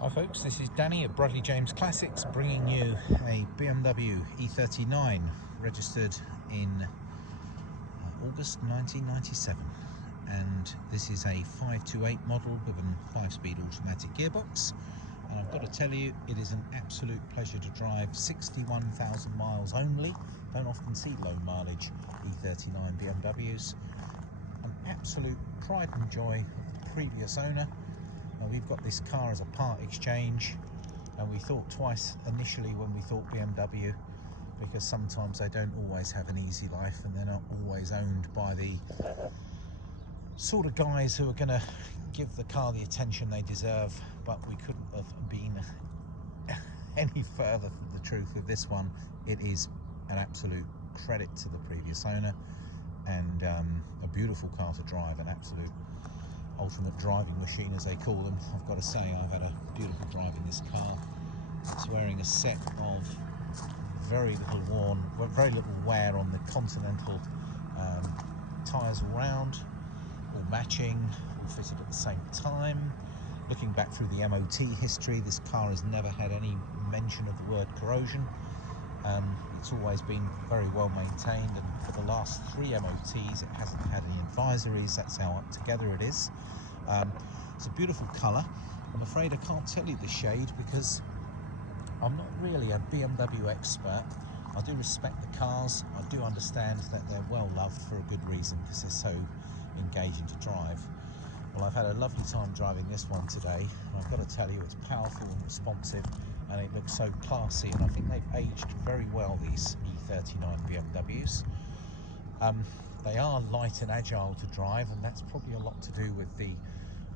Hi folks, this is Danny at Bradley James Classics bringing you a BMW E39 registered in August 1997, and this is a 528 model with a 5-speed automatic gearbox, and I've got to tell you it is an absolute pleasure to drive. 61,000 miles only. Don't often see low mileage E39 BMWs. An absolute pride and joy of the previous owner. Now, we've got this car as a part exchange, and we thought twice initially when we thought BMW, because sometimes they don't always have an easy life and they're not always owned by the sort of guys who are going to give the car the attention they deserve. But we couldn't have been any further from the truth with this one. It is an absolute credit to the previous owner, and a beautiful car to drive, an absolute ultimate driving machine, as they call them. I've got to say, I've had a beautiful drive in this car. It's wearing a set of very little wear on the Continental tyres all round, all matching, all fitted at the same time. Looking back through the MOT history, this car has never had any mention of the word corrosion. It's always been very well maintained, and for the last 3 MOTs it hasn't had any advisories. That's how up together it is. It's a beautiful colour. I'm afraid I can't tell you the shade because I'm not really a BMW expert. I do respect the cars. I do understand that they're well loved for a good reason, because they're so engaging to drive. Well, I've had a lovely time driving this one today, and I've got to tell you, it's powerful and responsive, and it looks so classy, and I think they've aged very well, these E39 BMWs. They are light and agile to drive, and that's probably a lot to do with the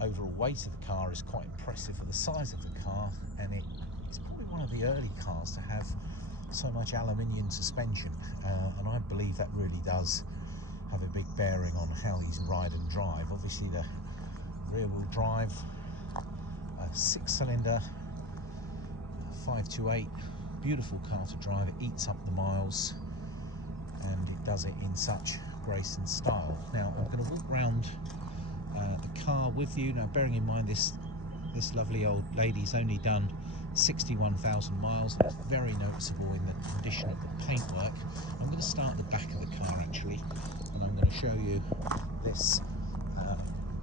overall weight of the car is quite impressive for the size of the car, and it's probably one of the early cars to have so much aluminium suspension, and I believe that really does have a big bearing on how these ride and drive. Obviously the rear-wheel drive, 6-cylinder 528, beautiful car to drive. It eats up the miles, and it does it in such grace and style. Now I'm going to walk round the car with you. Now, bearing in mind this lovely old lady's only done 61,000 miles. It's very noticeable in the condition of the paintwork. I'm going to start at the back of the car actually, and I'm going to show you this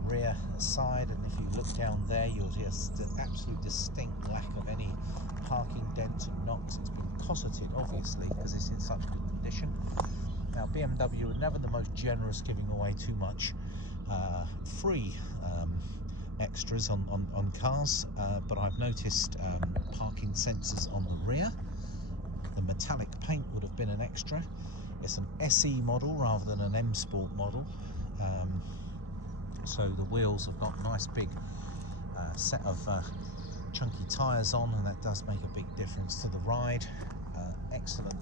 rear side, and if you look down there, you'll see the absolute distinct lack of any parking dents and knocks. It's been cosseted, obviously, because it's in such good condition. Now, BMW are never the most generous giving away too much free extras on cars, but I've noticed parking sensors on the rear. The metallic paint would have been an extra. It's an SE model rather than an M Sport model, so the wheels have got a nice big set of chunky tyres on, and that does make a big difference to the ride. Excellent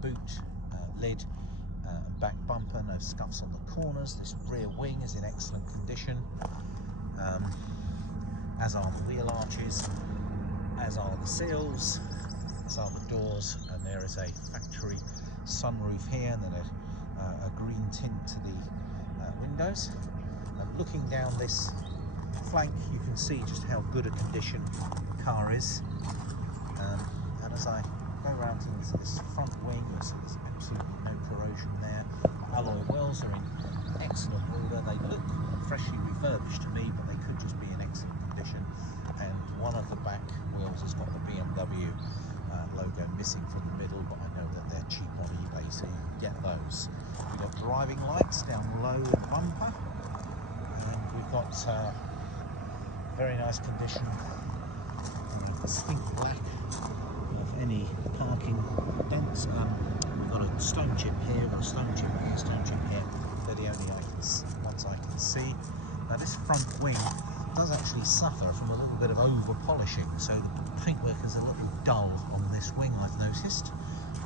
boot lid and back bumper, no scuffs on the corners. This rear wing is in excellent condition, as are the wheel arches, as are the seals, as are the doors, and there is a factory sunroof here, and then a green tint to the windows. Looking down this flank, you can see just how good a condition the car is, and as I go around into this front wing, you'll see there's absolutely no corrosion there. Alloy wheels are in excellent order. They look freshly refurbished to me, but they could just be in excellent condition. And one of the back wheels has got the BMW logo missing from the middle, but I know that they're cheap on eBay, so you can get those. We've got driving lights down low in bumper, and we've got very nice condition, distinct lack of any parking dents. We've got a stone chip here, we've got a stone chip here, stone chip here. They're the only ones I can see. Now, this front wing does actually suffer from a little bit of over polishing, so the paintwork is a little dull on this wing, I've noticed.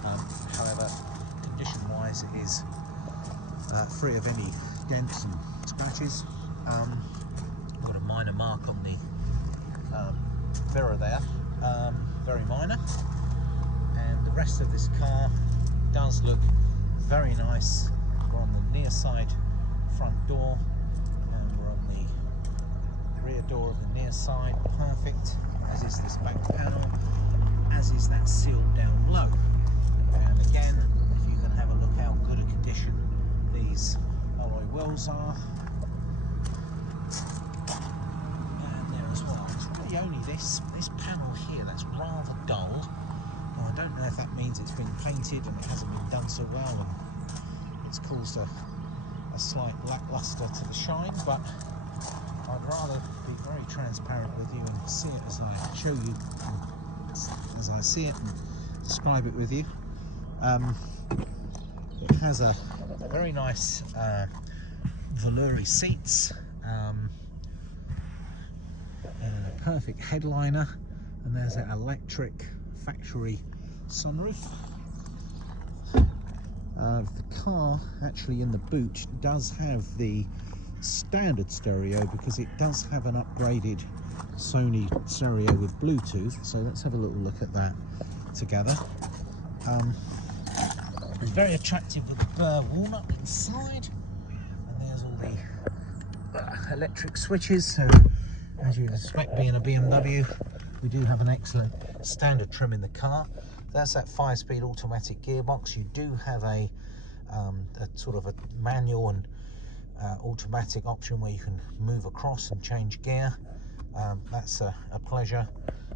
However, condition wise it is free of any dents and scratches. I've got a minor mark on the mirror there, very minor, and the rest of this car does look very nice. We're on the near side front door, and we're on the rear rear door of the near side, perfect, as is this back panel, as is that seal down low. And again, if you can have a look how good a condition these alloy wheels are. And there as well. It's really only this panel here that's rather dull. Now, I don't know if that means it's been painted and it hasn't been done so well and it's caused a slight lackluster to the shine, but I'd rather be very transparent with you and see it as I show you, as I see it, and describe it with you. It has a very nice velour seats, and a perfect headliner, and there's an electric factory sunroof. The car actually in the boot does have the standard stereo because it does have an upgraded Sony stereo with Bluetooth, so let's have a little look at that together. It's very attractive with the burr walnut inside, and there's all the electric switches, so as you expect, being a BMW, we do have an excellent standard trim in the car. That's that 5-speed automatic gearbox. You do have a sort of a manual and automatic option where you can move across and change gear. That's a pleasure.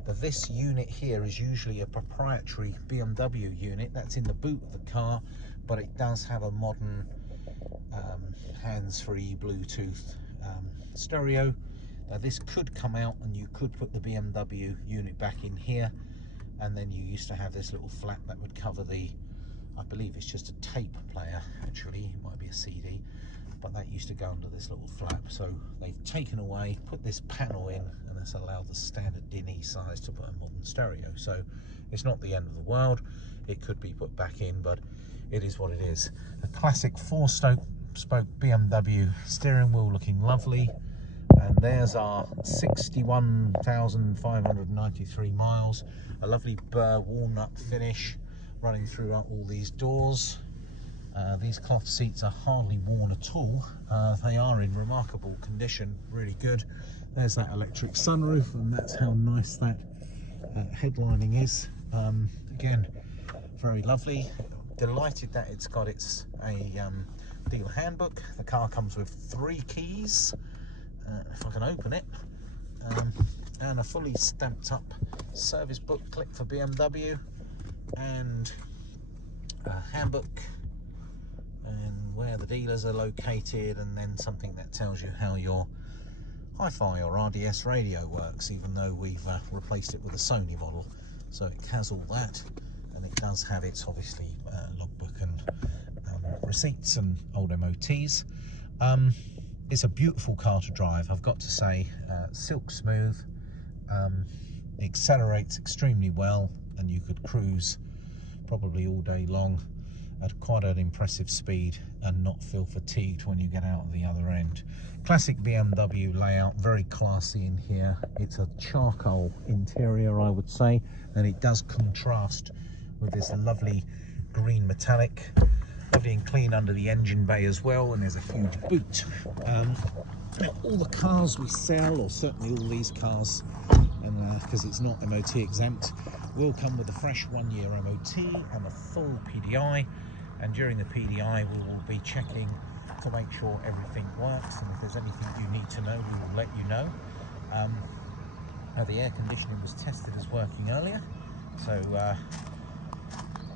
This unit here is usually a proprietary BMW unit that's in the boot of the car, but it does have a modern hands-free Bluetooth stereo. Now this could come out and you could put the BMW unit back in here, and then you used to have this little flap that would cover the, I believe it's just a tape player actually, it might be a CD, but that used to go under this little flap. So they've taken away, put this panel in, and it's allowed the standard DIN size to put a modern stereo. So it's not the end of the world, it could be put back in, but it is what it is. A classic 4-spoke BMW steering wheel, looking lovely. And there's our 61,593 miles. A lovely burr walnut finish running throughout all these doors. These cloth seats are hardly worn at all. They are in remarkable condition, really good. There's that electric sunroof, and that's how nice that headlining is. Again, very lovely. Delighted that it's got a dealer handbook. The car comes with 3 keys. If I can open it, and a fully stamped up service booklet for BMW, and a handbook, and where the dealers are located, and then something that tells you how your hi-fi or RDS radio works, even though we've replaced it with a Sony model. So it has all that, and it does have its obviously logbook and receipts and old MOTs. It's a beautiful car to drive, I've got to say. Silk smooth, accelerates extremely well, and you could cruise probably all day long at quite an impressive speed and not feel fatigued when you get out of the other end. Classic BMW layout, very classy in here. It's a charcoal interior, I would say, and it does contrast with this lovely green metallic. Lovely and clean under the engine bay as well, and there's a huge boot. Now, all the cars we sell, or certainly all these cars, and because it's not MOT exempt, will come with a fresh 1-year MOT and a full PDI. And during the PDI, we will be checking to make sure everything works, and if there's anything you need to know, we will let you know. The air conditioning was tested as working earlier, so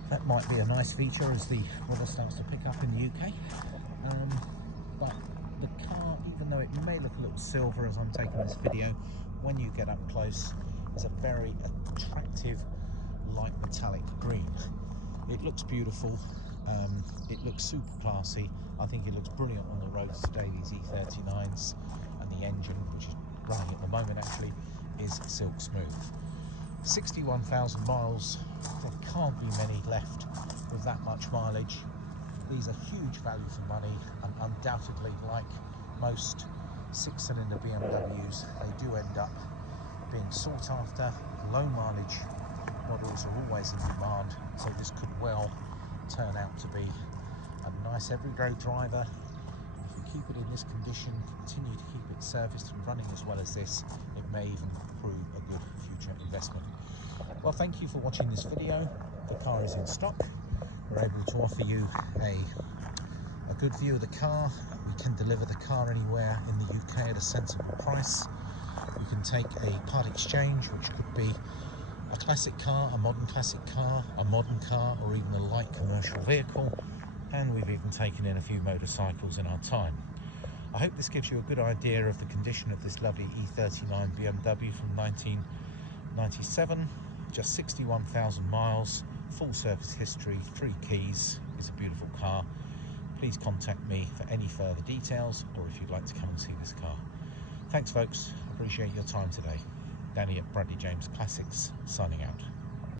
that might be a nice feature as the weather starts to pick up in the UK. But the car, even though it may look a little silver as I'm taking this video, when you get up close, is a very attractive light metallic green. It looks beautiful, it looks super classy. I think it looks brilliant on the roads today, these E39s, and the engine, which is running at the moment actually, is silk smooth. 61,000 miles, there can't be many left with that much mileage. These are huge value for money, and undoubtedly, like most 6-cylinder BMWs, they do end up being sought after. Low mileage models are always in demand, so this could well turn out to be a nice everyday driver. If you keep it in this condition, continue to keep it serviced and running as well as this, it may even prove a good future investment. Well, thank you for watching this video. The car is in stock. We're able to offer you a good view of the car. We can deliver the car anywhere in the UK at a sensible price. You can take a part exchange, which could be a classic car, a modern classic car, a modern car, or even a light commercial vehicle. And we've even taken in a few motorcycles in our time. I hope this gives you a good idea of the condition of this lovely E39 BMW from 1997. Just 61,000 miles, full service history, 3 keys. It's a beautiful car. Please contact me for any further details, or if you'd like to come and see this car. Thanks folks, appreciate your time today. Danny at Bradley James Classics, signing out.